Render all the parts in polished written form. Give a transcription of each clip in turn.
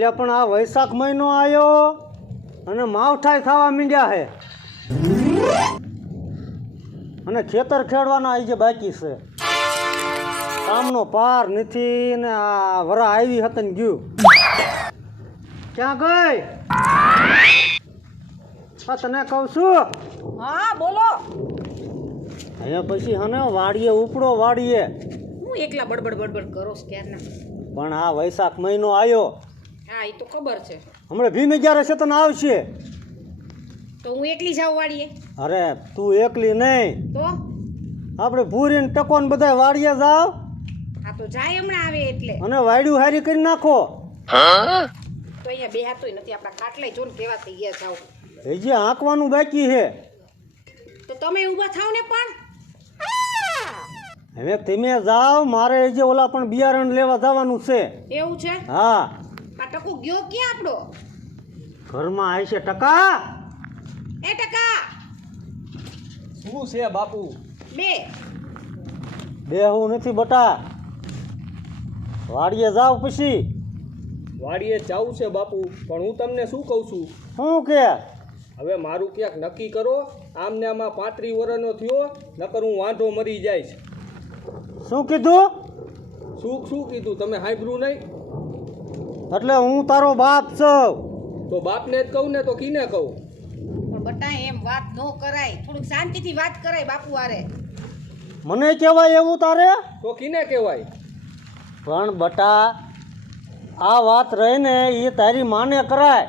એટલે પણ આ વૈશાખ મહિનો આવ્યો અને માવઠાઈ ખાવા માંડ્યા છે અને ખેતર ખેડવાના આજે બાકી છે. કામનો પાર નથી ને આ વરા આવી હતી ને ગયું ક્યાં ગઈ? તને કહું છું. હા બોલો. અહીંયા પછી હને વાડીએ ઉપડો વાડીએ. હું એકલા બડબડ બડબડ કરો ક્યારના. પણ આ વૈશાખ મહિનો આવ્યો. હા એ તો ખબર છે. હમણાં ભીમ જ્યારે છે તને આવશે તો હું એકલી જાઉં વાડીએ? અરે તું એકલી નહીં તો આપણે ભૂરીને ટકોન બધા વાડીએ જાવ. હા તો જાય હમણાં આવે એટલે. અને વાડ્યું હારી કરી નાખો. તો અહીંયા બે હાથોય નથી આપણા ખાટલે જો ને કેવા થઈ ગયા જાવ. હજી આંકવાનું બાકી છે. તો તમે ઊભા થાવ ને પણ. હવે તમે જાઓ, મારે હજી ઓલા પણ બિયારણ લેવા જવાનું છે. એવું છે? હા. આ ટકો ગયો ક્યાં આપણો? ઘરમાં આવી છે ટકા. એ ટકા શું છે બાપુ? બેહું નથી બટા, વાડીએ જાવ પછી. વાડીએ જાવું છે બાપુ, પણ હું તમને શું કહું છું, શું કે હવે મારું ક્યાંક નક્કી કરો. આમને આમાં 35 વર્ષનો થયો, નકર હું વાંઢો મરી જઈશ. શું કીધું? શું કીધું તમે સાંભળ્યું નહીં? એટલે હું તારો બાપ છું. તો બાપને જ કહું ને તો કીને કહું? પણ બટા એમ વાત ન કરાય, થોડુંક શાંતિથી વાત કરાય બાપુ આરે. મને કહેવાય એવું તારે? તો કીને કહેવાય? પણ બટા આ વાત રહીને એ તારી માને કરાય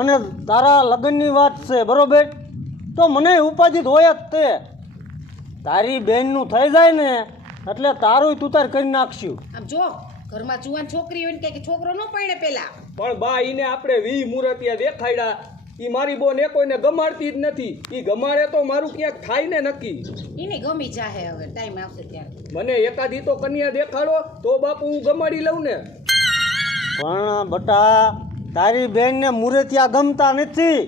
અને તારા લગ્નની વાત છે બરોબર, તો મને ઉપાધિ હોય જ તે. તારી બેનનું થઈ જાય ને એટલે તારું તું તાર કરી નાખશું. આમ જો ઘરમાં જુવાન છોકરી હોય ને કે છોકરો ન પરણે પેલા. પણ બા ઈને આપણે 20 મુરતિયા દેખાડ્યા, ઈ મારી બોન એ કોઈને ગમાડતી જ નથી. ઈ ગમાડે તો મારું ક્યાંક થાય ને નક્કી. એને ગમી જાહે, હવે ટાઈમ આવશે ત્યારે. મને એકાદી તો કન્યા દેખાડો તો બાપુ હું ગમાડી લઉં ને. પણ બટા તારી બેનને મુરતિયા ગમતા નથી.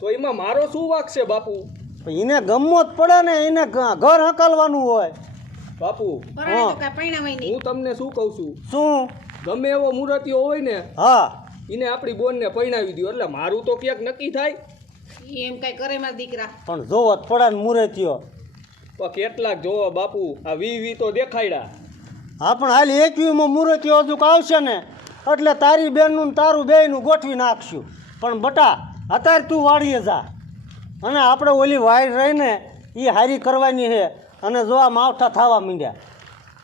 તો એમાં મારો શું વાંક છે બાપુ? એને ગમવો જ પડે ને, એને ઘર હકાલવાનું હોય. બાપુ પરાણે તો કાંઈ પરણાવાય નહીં. હું તમને શું કહું છું, શું? ગમે એવો મુરતિયો હોય ને હા, એને આપણી બોનને પરણાવી દો એટલે મારું તો ક્યાંક નક્કી થાય. ઈ એમ કાંઈ કરે મારા દીકરા. પણ જોવો જ પડે ને મુરતિયો. તો કેટલાક જોવો બાપુ, આ 20 તો દેખાડ્યા. હા પણ હાલ 21માં મુરતિયો હજુ આવશે ને એટલે તારી બેનનું ને તારું બેયનું ગોઠવી નાખશું. પણ બટા અત્યારે તું વાળીએ જા અને આપણે ઓલી વાડ રહીને એ હારી કરવાની છે. અને જો આ માવઠા થવા માંડ્યા,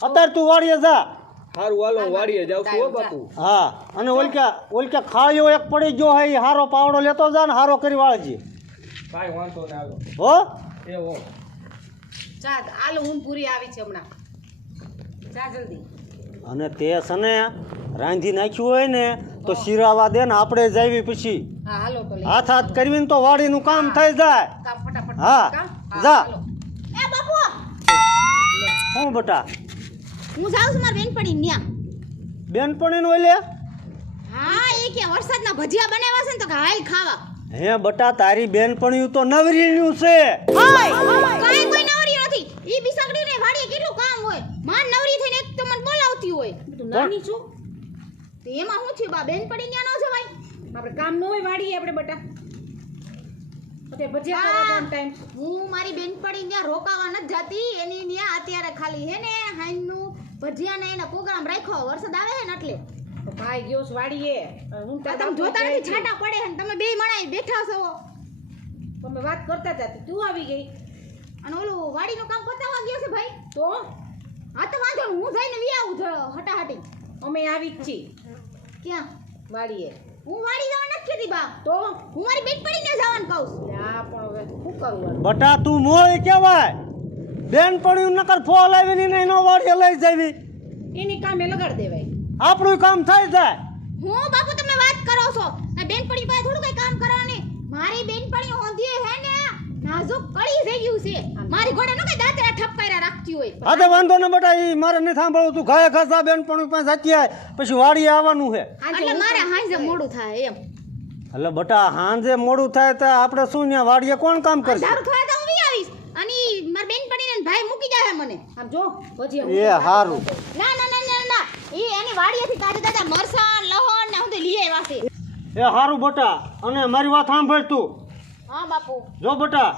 અત્યારે તું વાળીએ જા. સારું હાલો હું વાડીએ જાઉં છું હો બાપુ. હા, અને ઓલક્યા ખાળીઓ એક પડી ગયો હોય એ હારો પાવડો લેતો જા ને હારો કરી વાળજી. કાંઈ વાંધો ને હાલો. હો એ હો. જા હાલો, હું પૂરી આવી છે હમણાં. જા જલ્દી. અને તે છે ને રાંધી નાખ્યું હોય ને તો શીરાવા દે ને આપણે જાવી પછી. હા હાલો તો લે. હાથ કરવી ને તો વાડીનું કામ થઈ જાય. કામ ફટાફટ. હા, કામ? જા. હાલો. એ બાપુ, શું બટા? હું જાઉં છું મારી બેનપણી ન્યા. બેનપણીનું ઓલે? હા, એ કે વરસાદના ભજીયા બનાવ્યા છે ને તો કે હાલ ખાવા. હે બટા તારી બેનપણીયું તો નવરીનું છે. કાંઈ કોઈ નવરી નથી. ઈ બિસાકડીને વાડીએ કેટલું કામ હોય. માન નવરી થઈને એક તો મને બોલાવતી હોય. તું નાની છો? તો એમાં હું થયું બા, બેનપણી ન્યા ન જવાય? આપણે કામ ન હોય વાડીએ આપણે બટા. અત્યારે ભજીયા ખાવાનો ટાઈમ. હું મારી બેનપણી ન્યા રોકાવા નથી જતી. એની ન્યા અત્યારે ખાલી હે ને હાઈનું ભજીયા ને એનો પ્રોગ્રામ રાખ્યો. વરસાદ આવે હે ને એટલે. તો ભાઈ ગયો છે વાડીએ. હું તો તમે જોતા નથી છાટા પડે હે ને તમે બે મણાઈ બેઠા છો. તમે વાત કરતા હતા તું આવી ગઈ. અને ઓલું વાડીનું કામ પતાવવા ગયો છે ભાઈ. તો હા તો વાંધો નહીં, હું જઈને વી આવું હટાહટી. અમે આવી જ છીએ ક્યાં? વાડીએ. હું વાડી જવા નથી કહેતી બા. તો હું મારી બેનપણીને જવાનું કહું છું. આ પણ હવે શું કરવું? બટા તું મોય કહેવાય. બેનપણીયું નકર ફોલ આવીને એને એનો વાડીએ લઈ જાવી. એની કામે લગાડ દેવાય. આપણું કામ થઈ જાય. હું બાપુ તમે વાત કરો છો. આ બેનપણી પાસે થોડું કઈ કામ કરવાની. મારી બેનપણી ઓંધી હે ને નાજુક કળી થઈ ગયું છે. મારી ઘોડે નો કઈ દાંતરા ઠપકાર્યા રાખતી હોય. હા તો વાંધો ને બટા, ઈ મારે નહીં સાંભળવું. તું ઘાય ઘસા બેનપણી પાસે જતી આય પછી વાડીએ આવવાનું છે. એટલે મારે હાંજે મોડું થાય એમ. એટલે બટા હાંજે મોડું થાય તો આપણે શું ત્યાં વાડીએ કોણ કામ કરશે? દારૂ થાય તો હું વી આવીશ. અને ઈ મારી બેનપણીને ભાઈ મૂકી જાય મને. આમ જો ભજીયા એ હારું. ના ના ના ના ના ઈ એની વાડીએથી તાજા તાજા મરસાં લહણ ને હું તો લઈ આવ્યા છે. એ હારું બટા, અને મારી વાત સાંભળ તું. હા બાપુ. જો બટા,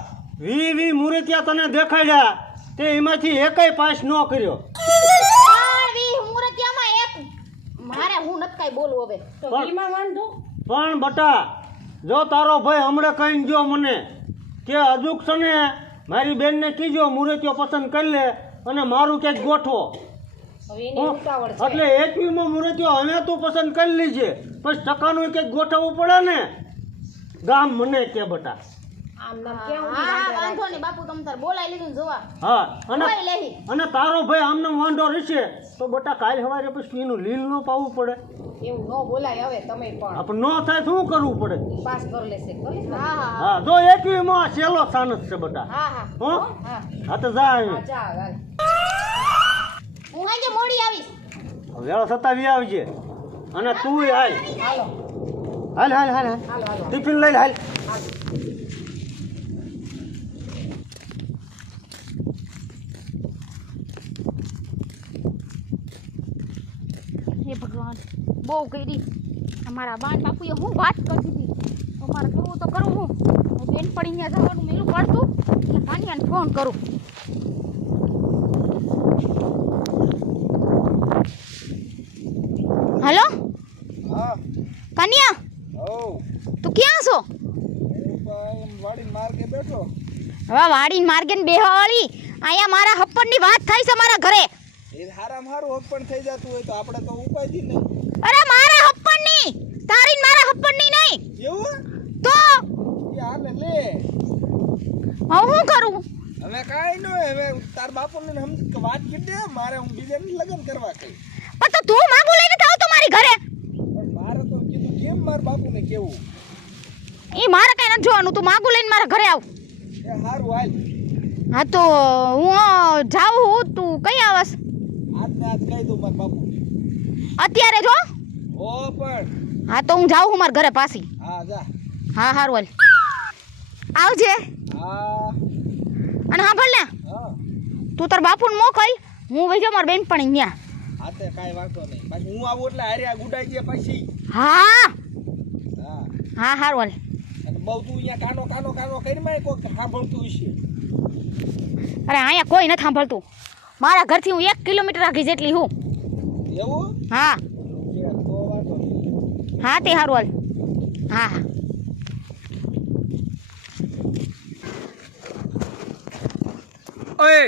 20 મૂર્તિયા તને દેખાડ્યા, તે એમાંથી એકેય પાસ ન કર્યો. પણ વી મુરતિયામાં એક મારે હું નથી કાંઈ બોલું હવે. તો પણ- વીમાં વાંધો પણ બટા, જો તારો ભાઈ હમણાં કહીને ગયો મને કે અજુક છે ને મારી બેનને કીજો મૂર્તિઓ પસંદ કરી લે અને મારું ક્યાંક ગોઠવો. હવે એની ઉતાવળ છે. એટલે 21માં મૂર્તિઓ હવે તું પસંદ કરી લીજે, પછી ટકાનું કંઈક ગોઠવવું પડે ને. ગામ મને કે બટા. આમ નામ કેવું હા વાંધો નહીં બાપુ તમ તાર બોલાઈ લીધું ને જોવા. હા, અને બોલાઈ લેહી. અને તારો ભાઈ આમને વાંધો રહેશે તો બટા કાલ સવારે પછી એનું લીલ ન પાવું પડે. એવું ન બોલાય હવે તમે પણ આપણે ન થાય શું કરવું પડે? પાસ કરી લેશે કરી લેશે. હા હા હા, જો 21માં છેલ્લો સાનસ છે બટા. હા હા હો હા હા, તો જા હા અહીંયા. જા હાલ. હું આજે મોડી આવીશ. વેળા સતાવી આવજે. અને તું હાલ હાલો હાલ હાલ હાલ હાલ હાલો હાલો ટિફિન લઈને હાલ. હે ભગવાન બહુ કરી અમારા બાન બાપુએ હું વાત કરી દીધી તો મારે કરવું તો કરું હું બેન પડીને જવાનું મેલું પડતું એટલે કાનિયાને ફોન કરું. હેલો હા કાનિયા ઓ તું ક્યાં છો? વાડી માર્ગે બેઠો. હવે વાડીને માર્ગે બેહવાળી અહીંયા મારા હપ્પણની વાત થાય છે મારા ઘરે. એ હારામ હારું હક પણ થઈ જતું હોય તો આપણે તો ઉપાય નહીં. અરે મારા હપ્પણની તારી ને મારા હપ્પણની નહીં એવું તો એ હાલે લે. હવે હું કરું? હવે કાંઈ ન હોય. હવે તાર બાપુને વાત કરી દે. મારે હું બીજાને લગ્ન કરવા કહી. પણ તો તું માગું લઈને થાવ તો મારી ઘરે. પણ મારે તો કીધું કેમ મારા બાપુને કેવું. એ મારે કઈ નથી જોવાનું, તું માગું લઈને મારા ઘરે આવ. એ હારું હાલ. હા તો હું જાઉં હું, તું કઈ આવસ આજને આજ કહી દઉં મારા બાપુને. અત્યારે જો? ઓ પણ હા તો હું જાઉં હું મારા ઘરે પાછી. હા જા. હા હારું હાલ આવજે. હા અને સાંભળ ને, હા તું તાર બાપુને મોકલ, હું વહી જાઉં મારા બેનપણી ત્યાં. હા તે કાંઈ વાંધો નહીં. પાછી હું આવું એટલે હારે આ ગુડાઈ ગયા પછી. હા હા હા હારું હાલ. અને બહુ તું અહીંયા કાનો કાનો કાનો કરી માં કોક સાંભળતું હશે. અરે અહીંયા કોઈ નથી સાંભળતું. મારા ઘરથી હું 1 કિલોમીટર આગી જેટલી હું. એવું હા કે તો વાંધો નહીં. હા તે હારું હાલ. હા હા ઓય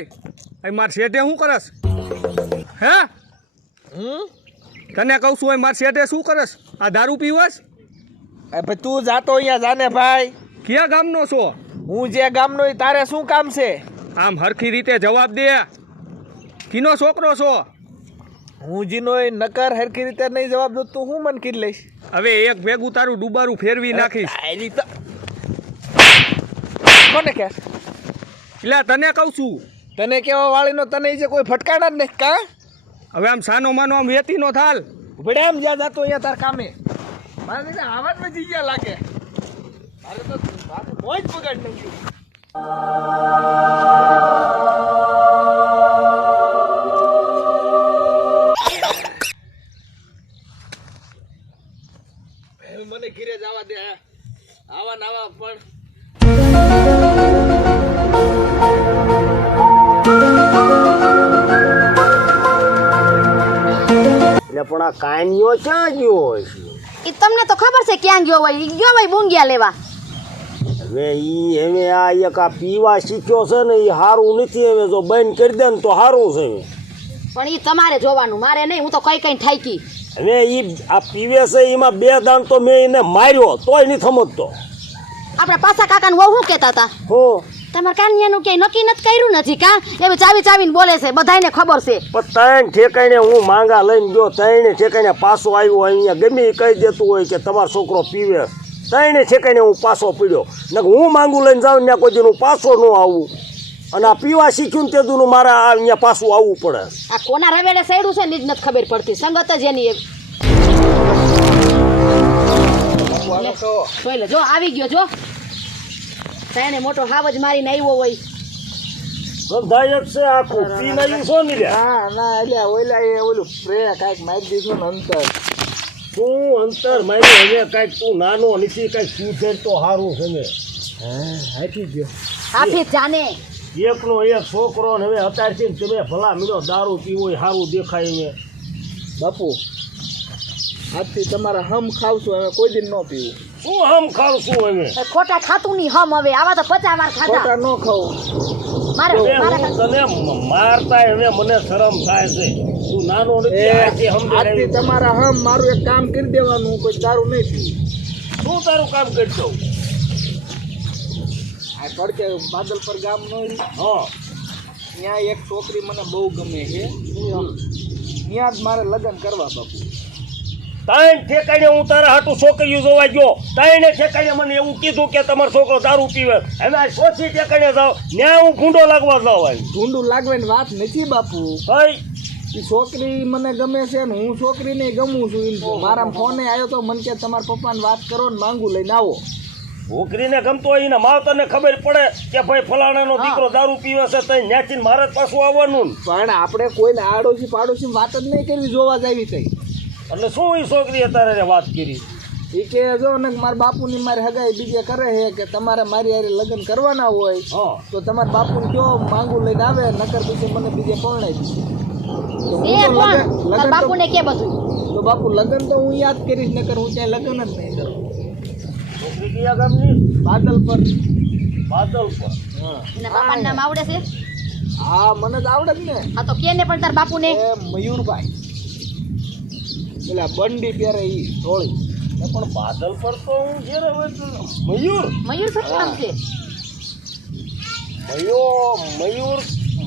અહીં માર શેઠે શું કરસ? હે તને કહું છું માર શેઠે શું કરસ? આ દારૂ પીવસ? ભાઈ તું જાતો અહીંયા જાને ભાઈ. કયા ગામનો છો? હું જે ગામનો ઈ તારે શું કામ છે? આમ હરખી રીતે જવાબ દે. કીનો છોકરો છો? હું જીનો ઈ નકર હરખી રીતે નહીં જવાબ દઉં તું હું મન કીધ લઈશ. હવે એક ભેગું તારું ડુબારું ફેરવી નાખીશ. તારી તો કોને કે એટલે તને કહું છું. તને કેવા વાળીનો તને ઈ જે કોઈ ફટકાડા જ નહીં કા? હવે આમ સાનો માનો આમ વેતી નો થાલ. ભડે આમ જ્યાં જાતો અહીંયા તાર કામે મારે તો આવાજમાં જી ગયા લાગે. મારે તો મોજ બગાડ નાખ્યું. હવે મને ઘીરે જવા દે. આવા નાવા પણ એટલે પણ આ કાનિયો ક્યાં ગયો હોય છે? એ તમને તો ખબર છે ક્યાં ગયો હોય? ઈ ગયો હોય બુંગિયા લેવા. હવે ઈ હવે આ એક આ પીવા શીખ્યો છે ને એ સારું નથી. હવે જો બંધ કરી દે ને તો સારું છે. પણ ઈ તમારે જોવાનું, મારે નહીં. હું તો કઈ કઈ ઠાકી. હવે ઈ આ પીવે છે એમાં 2 દાણ તો મેં એને માર્યો તોય નહીં સમજતો. આપણા પાછા કાકાનું વહુ શું કહેતા હતા? હો તમારા કાનિયાનું ક્યાંય નક્કી નથી કર્યું નથી કા? એ ચાવી ચાવીને બોલે છે, બધાયને ખબર છે. પણ ત્રણ ઠેકાણે હું માંગા લઈને ગયો, ત્રણે ઠેકાણે પાછો આવ્યો. અહીંયા ગમે એ કહી દેતું હોય કે તમારો છોકરો પીવે, ત્રણે ઠેકાણે હું પાછો પીડ્યો. ને હું માંગુ લઈને જાઉં ત્યાં કોઈ દિન હું પાછો ન આવું. અને આ પીવા શીખ્યું ને તે દુનું મારે આ અહીંયા પાછું આવવું પડે. આ કોના રવેડે સડ્યું છે ને જ નથી ખબર પડતી. સંગત જ એની એવી. લે, જોઈ લે, જો આવી ગયો જો. તેને મોટો હાવજ મારીને આવ્યો હોય. ગંધાય જ છે આખું પી નાખ્યું છો ને લ્યા. ના ના એટલે ઓલા એ ઓલું સ્પ્રે કાંઈક મારી દીધું ને અંતર. શું અંતર મારી હવે કાંઈક તું નાનો નથી કાંઈક સુધેર તો સારું છે ને. હાથી ગયો. હાથી જાને એકનો એક છોકરો ને હવે અત્યારથી તમે ભલા મીડો દારૂ પીવો હોય સારું દેખાય ને. બાપુ આજથી તમારા હમ ખાવશું હવે કોઈ દિન ન પીવું. શું હમ ખાવશું હવે? ખોટા ખાતું નહીં હમ હવે આવા તો 50 વાર ખાધા ખોટા ન ખાવું. મારે હવે મારે હું તને મારતા હવે મને શરમ થાય છે. તું નાનો નથી આજથી આજથી સમજાય. તમારા હમ મારું એક કામ કરી દેવાનું, કોઈ દારૂ નહીં પીવું. શું તારું કામ કરતો? આ તડકે બાદલ પર ગામ નો હા ત્યાં એક છોકરી મને બહુ ગમે છે. ત્યાં જ મારે લગ્ન કરવા બાપુ. તાઈને ઠેકાણે હું તારા હાટું છોકરીઓ જોવા ગયો. તાઈને ઠેકાણે મને એવું કીધું કે તમારો છોકરો દારૂ પીવે. હવે આ સોચી ઠેકાણે જાઓ ત્યાં હું ગુંડો લાગવા જાઉં. આવી ઢૂંઢું લાગવાની વાત નથી બાપુ. ભાઈ એ છોકરી મને ગમે છે ને હું છોકરીને ગમું છું. એમ મારા ફોને આવ્યો તો મને કે તમારા પપ્પાને વાત કરો ને માંગુ લઈને આવો. છોકરીને ગમતો હોય ને માવતરને ખબર પડે કે ભાઈ ફલાણાનો દીકરો દારૂ પીવે છે તો ન્યાથી મારે જ પાછું આવવાનું ને. પણ આપણે કોઈને આડોશી પાડોશી વાત જ નહીં કરવી, જોવા જાવી થઈ. એટલે શું એ છોકરી અત્યારે વાત કરી? એ કે જો ને મારા બાપુની મારી હગાઈ બીજે કરે છે કે તમારે મારી હારે લગ્ન કરવાના હોય હા તો તમારા બાપુને કયો માંગુ લઈને આવે, નકર પછી મને બીજે પરણાવી દીધી. તો હું એ તો કોણ લગ્ન તાર તો- બાપુને કે બધું તો બાપુ લગ્ન તો હું યાદ કરીશ, નકર હું ત્યાં લગ્ન જ નહીં કરું. છોકરી કયા ગામની? બાદલ પર. બાદલ પર. હા એના બાપાનું નામ આવડે છે હા મને જ આવડે જ ને. હા તો કે ને પણ તાર બાપુને એ મયુરભાઈ પેલા બંડી પહેરે ઈ ધોળી. પણ બાદલ પર તો હું ઘેરે હોય તો મયુર મયુર શું નામ છે મયો મયુર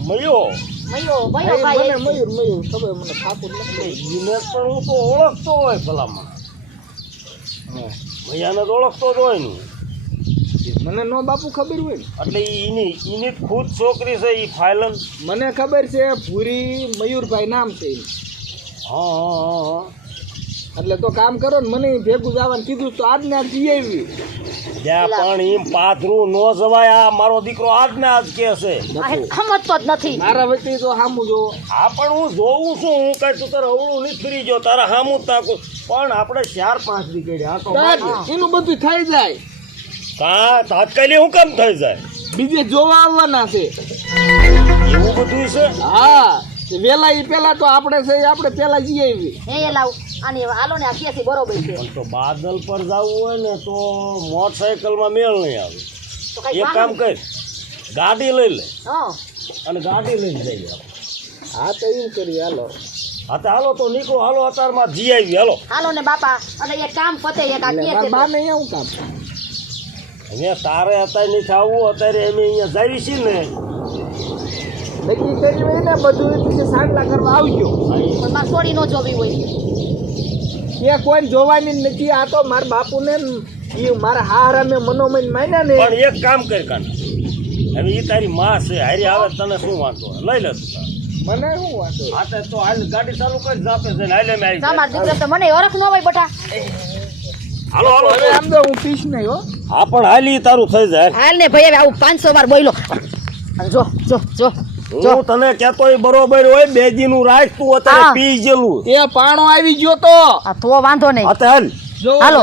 મયો મયો એ ભાઈ મને ભાઈ મયુર મયુર ખબર મને ઠાકુર નથી. એને પણ હું તો ઓળખતો હોય ભલામાં. હા. મયાને તો ઓળખતો જ હોય ને. મને નો બાપુ ખબર હોય ને. એટલે એની જ ખુદ છોકરી છે એ ફાઇલન. મને ખબર છે ભૂરી મયુરભાઈ નામ છે એનું. હા હા હા એટલે તો કામ કરો ને મને ઈ ભેગું જવાનું કીધું તો આજ ને આજ જઈ આવી. જ્યાં પણ એમ પાથરું ન જવાય. આ મારો દીકરો આજ ને આજ કે છે. આ સમજતો જ નથી મારા વચ્ચે તો સામું જો. હા પણ હું જોઉં છું. હું કઈ તું તારે અવળું નહીં ફરી ગયો તારા હામું જ તાકું. પણ આપણે 4-5 દી કરી આટો એનું બધું થઈ જાય. કા તાત્કાલિક હું કામ થઈ જાય? બીજે જોવા આવવાના છે. એવું બધું છે. હા વેલા ઈ પેલા તો આપણે છે ઈ આપણે પેલા જઈ આવી. એ લાવ આની હાલો ને આ કેસી બરોબર છે પણ તો બાદલ પર જવું હોય ને તો મોટરસાયકલમાં મેળ નહીં આવે. તો કઈ એક કામ કર, ગાડી લઈ લે હા અને ગાડી લઈને જઈએ આપણે. હા તો એવું કરી હાલો. હા તો હાલો તો નીકળો. હાલો અત્યારમાં જી આવી. હાલો હાલો ને બાપા અને એક કામ પતે એક આ એટલે કે મારા બાને એવું કામ. હવે તારે અત્યારે નથી આવવું. અત્યારે અમે અહીંયા જાવી છીએ ને. નક્કી કરી હોય ને બધું પછી સાંડલા કરવા આવજો. પણ માર છોડી નો જોવી હોય ત્યાં કોઈ જોવાની જ નથી. આ તો મારા બાપુને એ મારા હારા મેં મનોમન માન્યા ને. પણ એક કામ કર કાન, હવે એ તારી માં છે હારી આવે તને શું વાંધો? લઈ લે તું તારે. મને શું વાંધો. હા તો હાલ ગાડી ચાલુ કરી જાપે છે ને હાલે મેં આવી જા માર જાય. દીકરો તો મને ઓળખ ન હોય બટા હાલો હાલો. હવે આમ તો હું પીશ નહીં હો. હા પણ હાલી તારું થઈ જાય. હાલ ને ભાઈ હવે આવું 500 વાર બોલ્યો અને જો જો જો હું તને કહેતો હોય બરોબર હોય. બેજીનું રાખ તું અત્યારે હા. પી ગયેલું. એ પાણો આવી ગયો તો. આ તો વાંધો નહીં હા તો હાલ. જો હાલો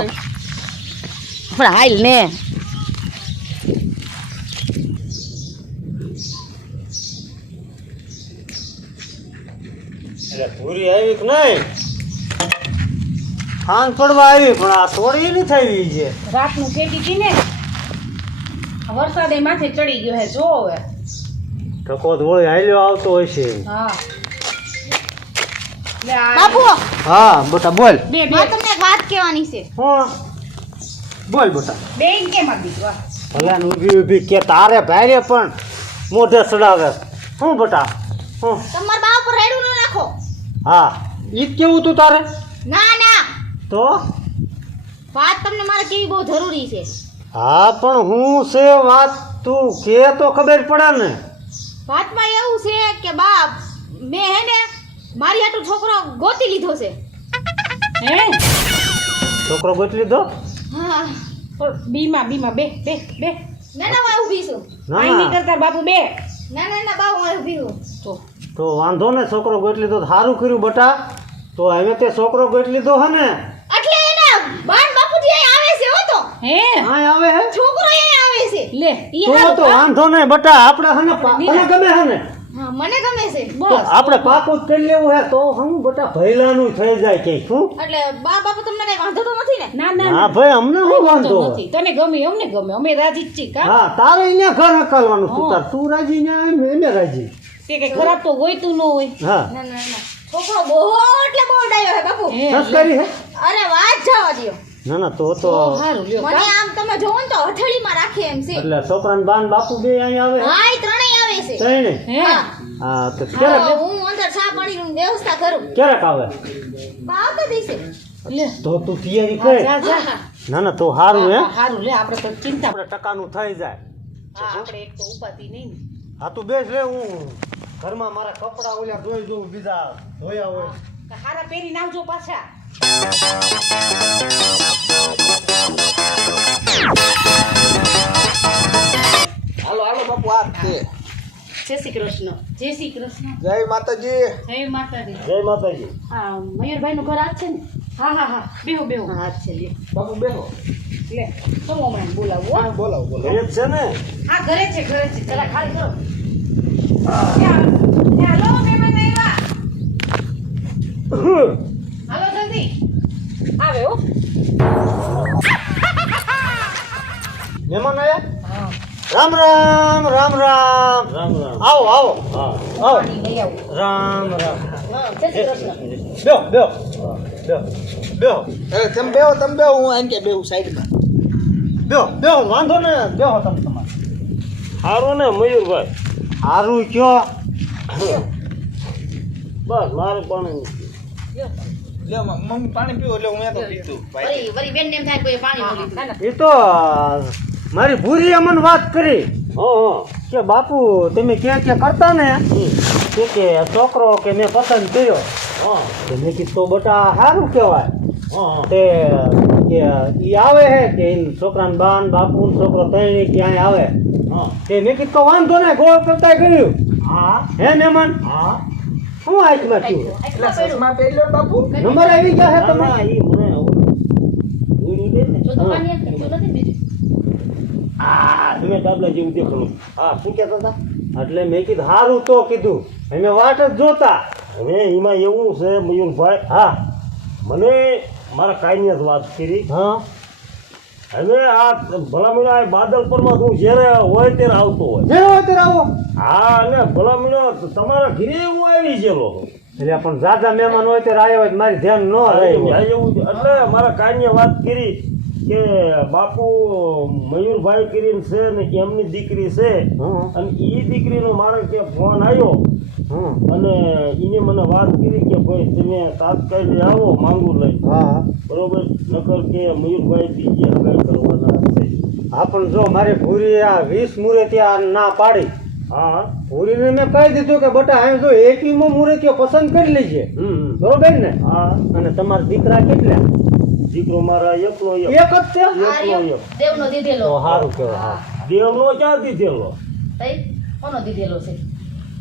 પણ હાલ ને એટલે પૂરી આવી કે નહીં? ખાન પડવા આવી પણ આ સોરી નહીં થઈ છે. રાતનું કેટી હતી ને વરસાદ એ માથે ચડી ગયો હે જો હવે ટકો ધોળી હાલ્યો આવતો હોય છે. હા લે આ બાપુ હા બેટા બોલ. બે બે મારે તમને એક વાત કહેવાની છે હું બોલ બેટા. બેન કેમ આવી દીધું આ? ભલે ને ઊભી ઊભી કે તારે ભારે પણ મોઢે ચડાવે. હું બેટા હું તમારા બા ઉપર રેડું ન નાખો હા ઈ જ કેવું તું તારે ના ના તો? વાત તમને મારે કેવી બહુ જરૂરી છે હા પણ હું છે વાત તું કે તો ખબર પડે ને. વાતમાં એવું છે કે બાપ મેં હે ને મારી આટલું છોકરો ગોતી લીધો છે હે છોકરો ગોતી લીધો? હા બીમા બીમા બે બે બે ના ના હું ઊભી છું ના આઈ નહીં ના કરતા બાપુ બે ના ના ના બાવ મારું પીવું તો તો વાંધો ને છોકરો ગોઠ લીધો તો સારું કર્યું બટા તો હવે તે છોકરો ગોઠ લીધો હે ને એટલે એના બાણ બાપુજી અહીં આવે છે હો તો હે હા આવે હે છોકરો અહીં આવે છે લે ઈ તો હારું તો વાંધો નહીં બટા આપણે હે ને તને ગમે હે ને હા મને ગમે છે તો બસ આપણે પાકું જ કરી લેવું હે તો હું બટા ભૈલાનું થઈ જાય કે શું એટલે બા બાપુ તમને કઈ વાંધો તો નથી ને ના ના હા ભાઈ અમને શું વાંધો તો નથી તને ગમે અમને ગમે અમે રાજી જ છીએ કા હા તારે અહીંયા ઘર હકાલવાનું શું હા. તાર તું રાજી ને એને રાજી તે કઈ ખરાબ તો હોય તું ન હોય હા ના ના ના છોકરો બહુ એટલે બહુ ડાયો હે બાપુ હે, સંસ્કારી હે અરે વાત જવા દ્યો ના ના તો તો હારું લ્યો મને કા આમ તમે જોવો ને તો હથેળીમાં રાખે એમ છે એટલે છોકરાને બાન બાપુ બે અહીં આવે હા એ ત્રણેય આવે છે ત્રણે હે હા હા તો ક્યારેક હું અંદર ચા પાણીની વ્યવસ્થા કરું ક્યારેક આવે બા આવતા દિવસે લે તો તું તૈયારી હા, કર જા જા ના ના તો સારું હે હારું લે આપણે તો ચિંતા આપણે ટકાનું થઈ જાય હા આપણે એક તો ઉપાધી નહીં ને હા તું બેસ લે હું ઘરમાં મારા કપડા ઓલ્યા ધોઈ દઉં બીજા ધોયા હોય હારા પહેરી નાવજો પાછા હાલો હાલો બાપુ આ જ છે જય શ્રી કૃષ્ણ જય શ્રી કૃષ્ણ જય માતાજી જય માતાજી જય માતાજી હા મયુરભાઈ નું ઘર આજ છે ને હા હા હા બેહો બેહો હા આજ છે લે બાપુ બેહો લે તો હમણાં બોલાવો હો. હા બોલાવો બોલાવો ઘરે જ છે ને હા ઘરે છે ચલા ખાલી કરો હાલો મહેમાન આવ્યા હાલો જલ્દી આવે હો મહેમાન આયા હા રામ રામ રામ રામ રામ રામ આવો આવો હા આવો પાણી લઈ આવો રામ રામ હા જય શ્રી કૃષ્ણ બેહો બેહો બેહો બેહો અરે તમે બેહો હું આને કે બેહું સાઈડમાં બેહો બેહો વાંધો ને બેહો તમે તમારે સારું ને મયુરભાઈ સારું કયો બસ મારે પણ લે મમ્મી પાણી પીવો એટલે હું એ તો પીતું ભાઈ વરી બેન એમ થાય કોઈ પાણી બોલી ના ના એ તો મારી ભૂરી અમને વાત કરી હા કે બાપુ તમે ક્યાં ક્યાં કરતા ને કે છોકરો કે મેં પસંદ કર્યો હા તો મેં કીધું તો બટા સારું કહેવાય હા તે કે ઈ આવે હે કે ઈ છોકરાને બાન બાપુ ને છોકરો ત્રણે ક્યાંય આવે હા તે મેં કીધું તો વાંધો ને ગોળ કરતા કર્યું હા હે મહેમાન હા શું આંખમાં થયું એટલે સસમા પહેરી લો બાપુ નંબર આવી ગયા હે તમે ના ઈ મને ઉડી દે ને જો તો પાણી આ કરતો નથી બીજું તમે ડાબલા જેવું દેખાણું હા શું કહેતા હતા એટલે મેં કીધું સારું તો કીધું અમે વાટ જ જોતા હવે એમાં એવું છે મયુરભાઈ હા મને મારા કાયની જ વાત કરી હા હવે આ ભલામણા બાદલ પરમાં હું જ્યારે હોય ત્યારે આવતો હોય જે હોય ત્યારે આવો હા અને ભલામણા તમારા ઘરે એવું આવી ગયેલો એટલે પણ જાજા મહેમાન હોય ત્યારે આવ્યો હોય તો મારી ધ્યાન ન રહે એવું છે. એટલે મારા કાયની વાત કરી કે બાપુ મયુરભાઈ કરીને છે ને એમની દીકરી છે હા અને એ દીકરીનો મારે કે ફોન આવ્યો હા અને એને મને વાત કરી કે ભાઈ તમે તાત્કાલિક આવો માંગુ લઈ હા બરોબર નકર કે મયુરભાઈ બીજી હગાઈ કરવાના છે હા પણ જો મારી ભૂરી આ 20 મુરતિયા ના પાડી હા ભૂરીને મેં કહી દીધું કે બટા હવે જો 21મો મુરતિયો પસંદ કરી લેજે બરોબર ને હા અને તમારા દીકરા કેટલા દીકરો મારા એકલો એક એક જ છે એકલો એક દેવનો દીધેલો તો સારું કહેવાય હા દેવનો ક્યાં દીધેલો તઈ કોનો દીધેલો છે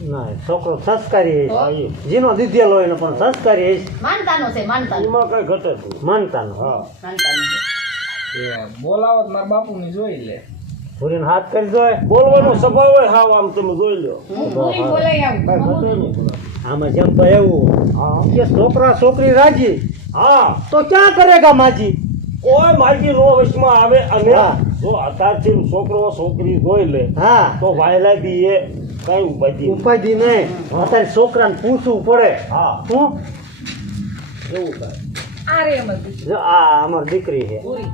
ના છોકરો સંસ્કારી હા હશે. એ જેનો દીધેલો હોય ને પણ સંસ્કારી હશે. માનતાનો છે માનતાનો એમાં કઈ ઘટે નહીં માનતા નો હા માનતાનો છે એ બોલાવો તો મારા બાપુને જોઈ લે ભૂરીને હાથ કરી જોય બોલવાનો સ્વભાવ હોય હાવ આમ તમે જોઈ લો હું પૂરી બોલાઈ આવું કઈ ઘટે નહીં આમાં જેમ તો એવું હા કે છોકરા છોકરી રાજી હા તો ક્યાં કરેગા માજી કોઈ માજી નો વશમાં આવે અને હા. જો અત્યારથી છોકરો છોકરી જોઈ લે હા તો વાયલા દી એ કઈ ઉપાધી ઉપાધિ નહીં અત્યારે છોકરાને પૂછવું પડે હા શું એવું થાય આ રે અમારી જો આ અમારી દીકરી છે પૂરી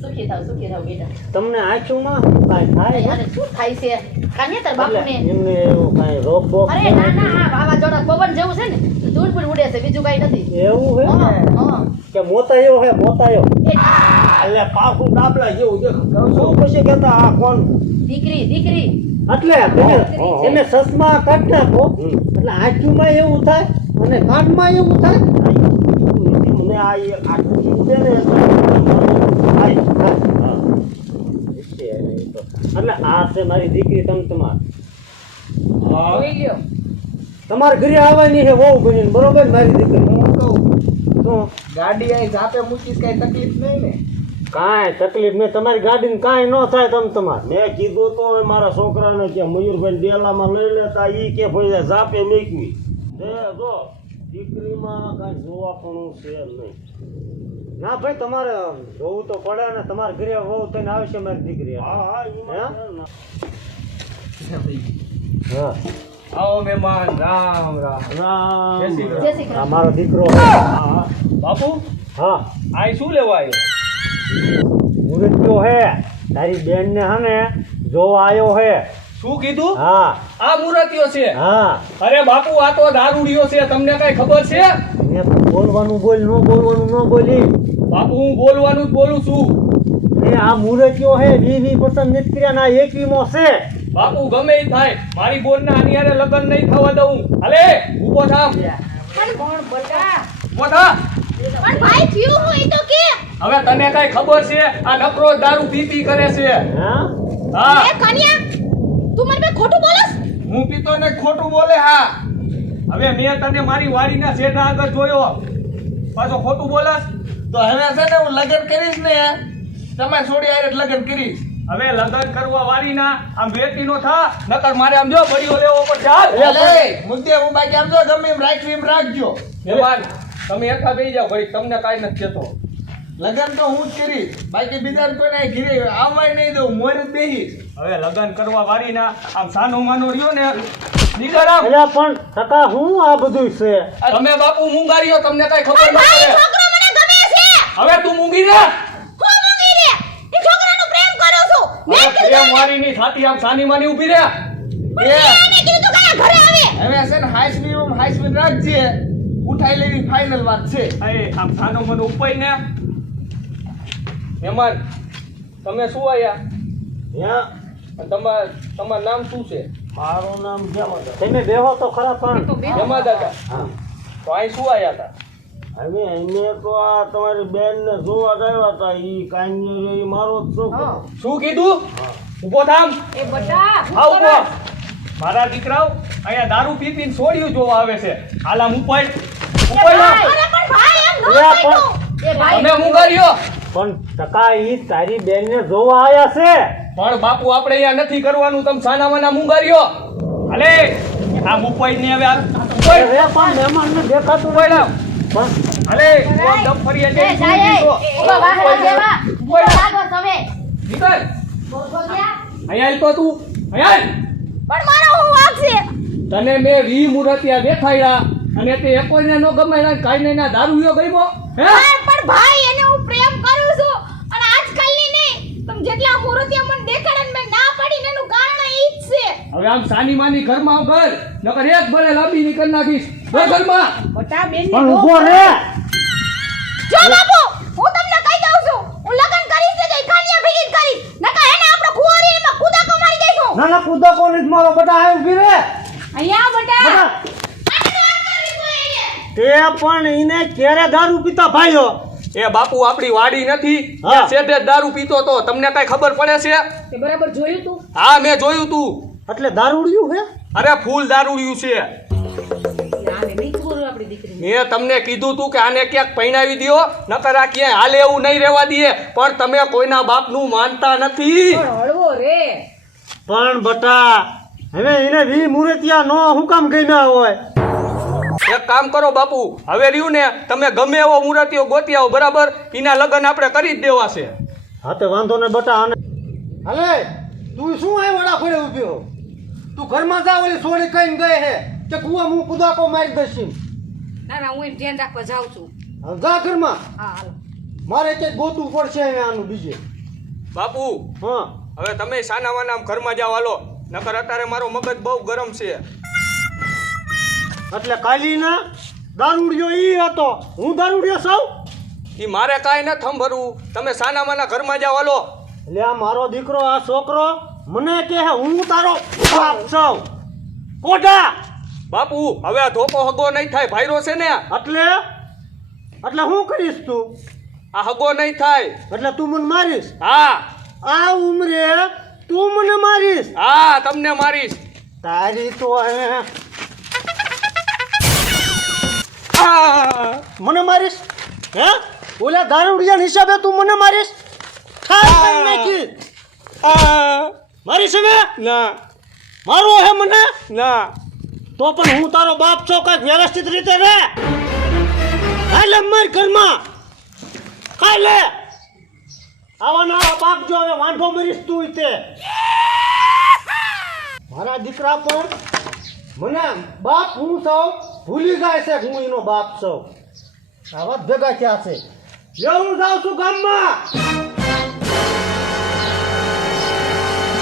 સુખી થાવ બેટા તમને આંખોમાં કાંઈ થાય અરે શું થાય છે કાને તાર એટલે બાપુને એમને એવું કાંઈ રોગ બોગ અરે ના ના આ વાવાઝોડા પવન જેવું છે ને ધૂળ પણ ઉડે છે બીજું કઈ નથી એવું હે હા કે મોતાયો હે મોતાયો એટલે પાકું ડાબલા જેવું દેખાય શું પછી કહેતા આ કોણ દીકરી એટલે તમે સસમા કાઢ નાખો હમ. એટલે આંખમાં એવું થાય અને કાનમાં એવું થાય મને આ આટલું છે ને એટલે એટલે આ છે મારી દીકરી તમતમાર. જોઈ લ્યો. તમારે ઘરે આવવાની છે વહુ બનીને, બરોબર મારી દીકરી? હું કહું શું ગાડી અહીં જાપે મૂકીશ કઈ તકલીફ નહીં ને? કાંઈ તકલીફ નહીં, તમારી ગાડીને કાંઈ ન થાય તમતમાર. મેં કીધું તો હવે મારા છોકરાને કે મયુરભાઈ ડેલામાં લઈ લેતા ઈ કે ભાઈ જાપે મેકવી. જો દીકરીમાં કાંઈ જોવાપણું છે નહીં. ના ભાઈ, તમારે જોવું તો પડે ને. તમારે ઘરે વહુ થઈને આવશે મારી દીકરી. હા હા હે? ઈ હા. આવો મહેમાન, રામ રામ. રામ. જય શ્રી જય શ્રી કૃષ્ણ. આ મારો દીકરો. હા, બાપુ હા, આ શું લેવા આવ્યો? મૃત્યુ હે તારી બેન ને હે ને જોવા આવ્યો હે. શું કીધું? હા આ મુરતિયો છે? હા. અરે બાપુ, આ તો દારૂડિયો છે, તમને કઈ ખબર છે? ને બોલવાનું બોલ, ન બોલવાનું ન બોલી. બાપુ, હું બોલવાનું જ બોલું છું. ને આ મૂર્તિઓ હે 20% નિષ્ક્રિયા ના 21મો છે. બાપુ, ગમે ઈ થાય, મારી બોનના આની હારે લગ્ન નહીં થવા દઉં. હાલે, ઊભો થામ. કોણ બટા? ઊભો થા. પણ ભાઈ થયું હું એ તો કે હવે તને કઈ ખબર છે? આ નકરો દારૂ પી કરે છે. હા હા, એ કન્યા તું મને બે ખોટું બોલસ? હું પીતો ને ખોટું બોલે. હા, હવે મેં તને મારી વાડીના શેઠા આગળ જોયો, પાછો ખોટું બોલસ. તો હવે છે ને હું લગ્ન કરીશ ને તમારે છોડી હારે જ લગ્ન કરીશ. હવે લગ્ન કરવા વાળીના આમ વેતીનો થા, નકર મારે આમ જો બળીઓ લેવો પડશે. હાલ. એટલે મુદ્દે હું બાકી આમ જો ગમે એમ રાખવી એમ રાખજો. મહેમાન, તમે એકલા બેસી જાઓ, ઘડીક તમને કાંઈ નથી કહેતો. લગ્ન તો હું જ કરીશ, બાકી બીજા કોઈને ઘીરે આવવાય નહીં દઉં, મોર જ બેહીશ. હવે લગ્ન કરવા વાળીના આમ સાનો માનો રહ્યો ને નીકળ આમ. એટલે પણ ટકા હું આ બધું છે. તમે બાપુ મૂંગારીઓ, તમને કઈ ખબર ન ભાઈ પડે. છોકરો મને ગમે છે. હવે તું મૂંગી રે. હું મૂકી રે એ છોકરાનો પ્રેમ કરું છું. મેં હવે કીધું પ્રેમ વાળીની છાતી આમ સાની માની ઊભી રે. એને કીધું કે ઘરે આવે. હવે છે ને હાઈસ્પીડ રાખજે, ઉઠાઈ લેવી ફાઇનલ વાત છે. એ આમ સાનો મને ઉપાય ને. મહેમાન, તમે શું આયા? ત્યાં અને તમારું નામ શું છે? મારું નામ જમાદાર. તમે બેહો તો ખરા પણ. તો બે જમા દાદા. હા. તો અહીં શું આયા હતા? હવે એને તો આ તમારી બેનને જોવા જ આવ્યા હતા. ઈ કાંઈ મારો જ છોકરો. શું કીધું? ઊભો થામ. એ બટા આવ ઊભો. મારા દીકરાઓ અહીંયા દારૂ પી પીને છોડ્યું જોવા આવે છે. હાલ આમ ઉપાય. ઉપાય આમ. અરે પણ ભાઈ એમ ન એ કહેતો. એ ભાઈ તમે મૂંગારીઓ. પણ ટકા ઈ તારી બેન ને જોવા આયા છે. પણ બાપુ, આપણે અહીંયા નથી કરવાનું. તમે સાના માના મૂંગારીઓ. હાલે, આમ ઉપાય ને હવે હાલ. ઉપાય. અરે પણ મહેમાન ને દેખાતું ઉપાય લાવ. પણ હાલે, કોણ દમ ફરીએ એ જઈને જાય સુઈ એ જઈશો. ઉભા વાહરા જેવા ઉપાય લાવ. લાગો તમે નીકળ. બોલતો ગયા અહીંયા આલ તો તું. અહીંયા આલ. પણ મારો હું વાગ છે. તને મેં 20 મુરતિયા દેખાડ્યા અને તે એકોઈને નો ગમે કાઈ ના દારૂ ગમ્યો. હે? પણ ભાઈ એને હું પ્રેમ કરું છું અને આજકાલની નહીં તમે જેટલા મૂર્તિયા મને દેખાડે ને મેં ના પાડીને એનું કારણ ઈ જ છે. હવે આમ સાની માની ઘરમાં ઘર નકર એક ભલે લાંબી નીકળ નાખીશ. ઘર ઘરમાં. બટા બેન પણ ઊભો રે. જો બાપુ હું તમને કહી દઉં છું હું લગન કરીશ ને તો ખાનિયા ભેગી જ કરીશ નકા એને આપણે કુંવારીમાં કૂદાકો મારી દઈશું. ના ના કૂદો કોને જ મારો બેટા આવ ઉભી રે. અહીંયા બટા બેટા, આને વાત કરવી જોઈએ એને. તે પણ ઈને ક્યારે દારૂ પીતા ભાઈઓ. એ બાપુ, આપણી વાડી નથી. હા. ત્યાં શેઠે જ દારૂ પીતો તો. તમને કઈ ખબર પડે છે? તે બરાબર જોયું તું? હા, મેં જોયું તું. એટલે દારૂડિયું હે. અરે ફૂલ દારૂડિયું છે. આને નહીં ખબર હોય આપણી દીકરીને. મેં તમને કીધું તું કે આને ક્યાંક પૈણાવી દ્યો, નકર આ ક્યાંય હાલે એવું નહીં રહેવા દઈએ. પણ તમે કોઈના બાપનું માનતા નથી. પણ હળવો રે. પણ બટા હવે એને 20 મૂર્તિયા નો હું કામ ગમ્યા હોય. એક કામ કરો બાપુ, હવે રહ્યું ને, તમે ગમે એવો મુરતીઓ ગોતી આવો, બરાબર? એના લગ્ન આપણે કરી જ દેવા છે. હા તે વાંધો ને બટા. આને હાલે તું શું આય વડા ફોડે ઉભ્યો? તું ઘરમાં જા, ઓલી સોડી કઈને ગઈ હે કે કુવા હું કુદાકો મારી દઈશ. ના ના હું એમ ધ્યાન રાખવા જાઉં છું. હવે જા ઘરમાં. હા હાલો. મારે ક્યાંક ગોતું પડશે હવે આનું બીજે. બાપુ, હા હવે તમે સાના માના આમ ઘરમાં જાઓ, હાલો. નકર અત્યારે મારો મગજ બહુ ગરમ છે. એટલે કાલીના દારૂડિયો ઈ હતો, હું દારૂડિયો સૌ. એ મારે કાંઈ ન થંભરવું. તમે સાના માના ઘરમાં જાઓ, હાલો. એટલે આ મારો દીકરો, આ છોકરો મને કહે હે હું તારો બાપ છું. કોઢા. બાપુ, હવે આ ધોકો હગો નહીં થાય, ભાઈરો છે ને. એટલે હું કરીશ તું? આ હગો નહીં થાય. એટલે તું મને મારીશ? હા. આ ઉંમરે તું મને મારીશ હા તમને મારીશ. તારી તો અહીંયા આ મને મારીશ હે ઓલા દારૂડિયા હિસાબે તું મને મારીશ ખાઈ નાખી આ મારીશ હવે ના મારો હે મને ના તો પણ હું તારો બાપ છો કાંઈક વ્યવસ્થિત રીતે રે હાલ માર ઘરમાં ખાઈ લે આવા ના બાપ જો હવે વાંઢો મરીશ તું તે મારા દીકરા પણ મને બાપ હું સૌ ભૂલી જાય છે કે હું એનો બાપ છું આવા જ ભેગા થયા છે લે હું જાઉં છું ગામમાં